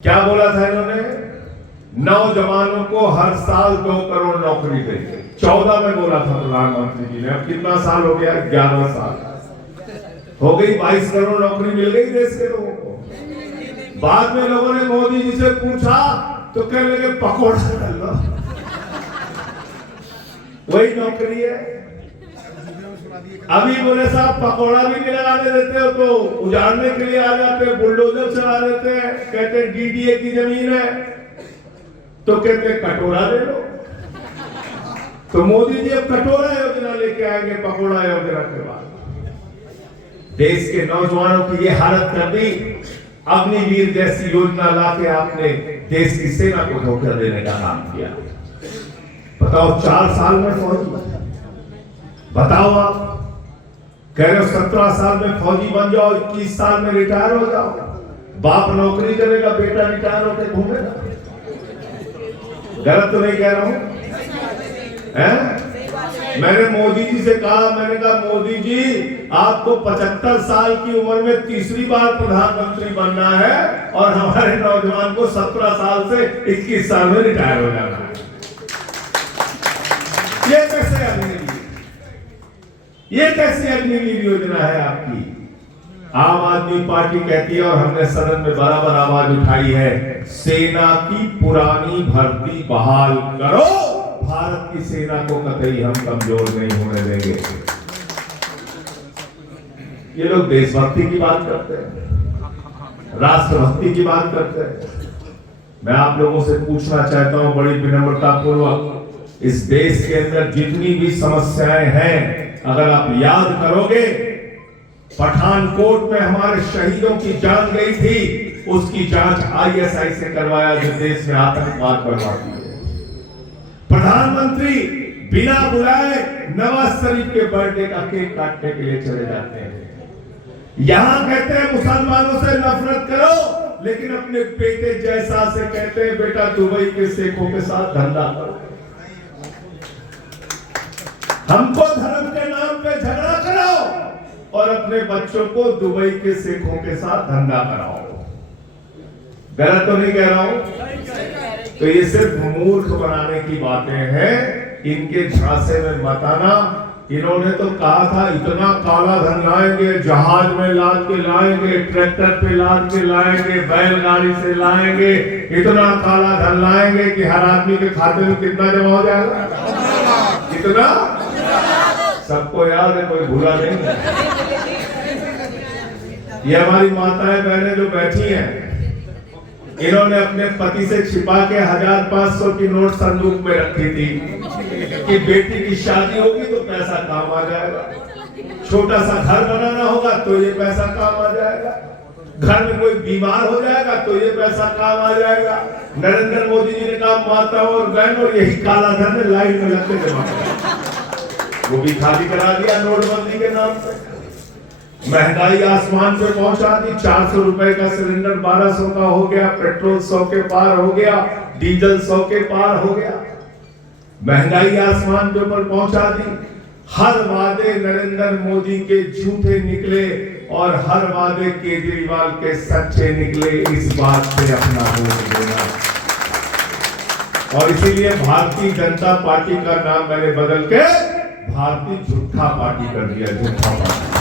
क्या बोला था इन्होंने? नौजवानों को हर साल 2 करोड़ नौकरी देंगे। 14 में बोला था प्रधानमंत्री जी ने। अब कितना साल हो गया? 11 साल हो गई। 22 करोड़ नौकरी मिल गई देश के लोगों को। बाद में लोगों ने मोदी जी से पूछा तो कहने लगे पकौड़ा डाल लो। वही नौकरी है। अभी बोले साहब पकौड़ा भी नहीं लगाने देते हो तो उजाड़ने के लिए आ जाते हैं, बुलडोजर चला देते हैं, कहते हैं डीडीए की जमीन है तो कहते हैं कटोरा ले लो। तो मोदी जी अब कटोरा योजना लेके आएंगे पकौड़ा योजना के बाद। देश के नौजवानों की ये हालत कर दी। अग्निवीर जैसी योजना लाके आपने देश की सेना को धोखा देने का काम किया। बताओ 4 साल में फौजी, बताओ आप कह रहे हो 17 साल में फौजी बन जाओ, 21 साल में रिटायर हो जाओ। बाप नौकरी करेगा, बेटा रिटायर होकर घूमेगा। गलत तो नहीं कह रहा हूं? मैंने मोदी जी से कहा, मैंने कहा मोदी जी आपको 75 साल की उम्र में तीसरी बार प्रधानमंत्री बनना है और हमारे नौजवान को 17 साल से 21 साल में रिटायर हो जाना है। ये कैसे अग्निवीर, ये कैसी अग्निवीर योजना है आपकी? आम आदमी पार्टी कहती है और हमने सदन में बराबर आवाज उठाई है, सेना की पुरानी भर्ती बहाल करो। भारत की सेना को कतई हम कमजोर नहीं होने देंगे। ये लोग देशभक्ति की बात करते हैं, राष्ट्रभक्ति की बात करते हैं। मैं आप लोगों से पूछना चाहता हूं बड़ी विनम्रता पूर्वक, इस देश के अंदर जितनी भी समस्याएं हैं अगर आप याद करोगे, पठानकोट में हमारे शहीदों की जान गई थी, उसकी जांच आईएसआई से करवाया जो देश में आतंकवाद बढ़वाती है। प्रधानमंत्री बिना बुलाए नवाज शरीफ के बर्थडे का केक काटने के लिए चले जाते हैं। यहां कहते हैं मुसलमानों से नफरत करो, लेकिन अपने बेटे जैसा से कहते हैं बेटा दुबई के शेखों के साथ धंधा करो। हमको धर्म के नाम पे झगड़ा कराओ और अपने बच्चों को दुबई के शेखों के साथ धंधा कराओ। गलत तो नहीं कह रहा हूं? तो ये सिर्फ मूर्ख बनाने की बातें हैं, इनके झांसे में मत आना। इन्होंने तो कहा था इतना काला धन लाएंगे, जहाज में लाद के लाएंगे, ट्रैक्टर पे लाद के लाएंगे, बैलगाड़ी से लाएंगे, इतना काला धन लाएंगे कि हर आदमी के खाते में कितना जमा हो जाएगा? कितना? सबको याद है, कोई भूला नहीं। ये हमारी माताएं बहनें जो बैठी हैं, इन्होंने अपने पति से छिपा के 1500 की नोट संदूक में रखी थी कि बेटी की शादी होगी तो पैसा काम आ जाएगा, छोटा सा घर बनाना होगा तो ये पैसा काम आ जाएगा, घर में कोई बीमार हो जाएगा तो ये पैसा काम आ जाएगा। नरेंद्र मोदी जी ने कहा माताओं और बहनों यही काला धन लाइन में लगते जमा करो। वो भी खाली करा दिया नोटबंदी के नाम से। महंगाई आसमान पे पहुंचा दी। 400 रुपए का सिलेंडर 1200 का हो गया, पेट्रोल 100 के पार हो गया, डीजल 100 के पार हो गया। महंगाई आसमान के ऊपर पहुंचा दी। हर वादे नरेंद्र मोदी के झूठे निकले और हर वादे केजरीवाल के सच्चे निकले। इस बात से अपना वोट देना। और इसीलिए भारतीय जनता पार्टी का नाम मैंने बदल के भारतीय झूठा पार्टी कर दिया। झूठा पार्टी।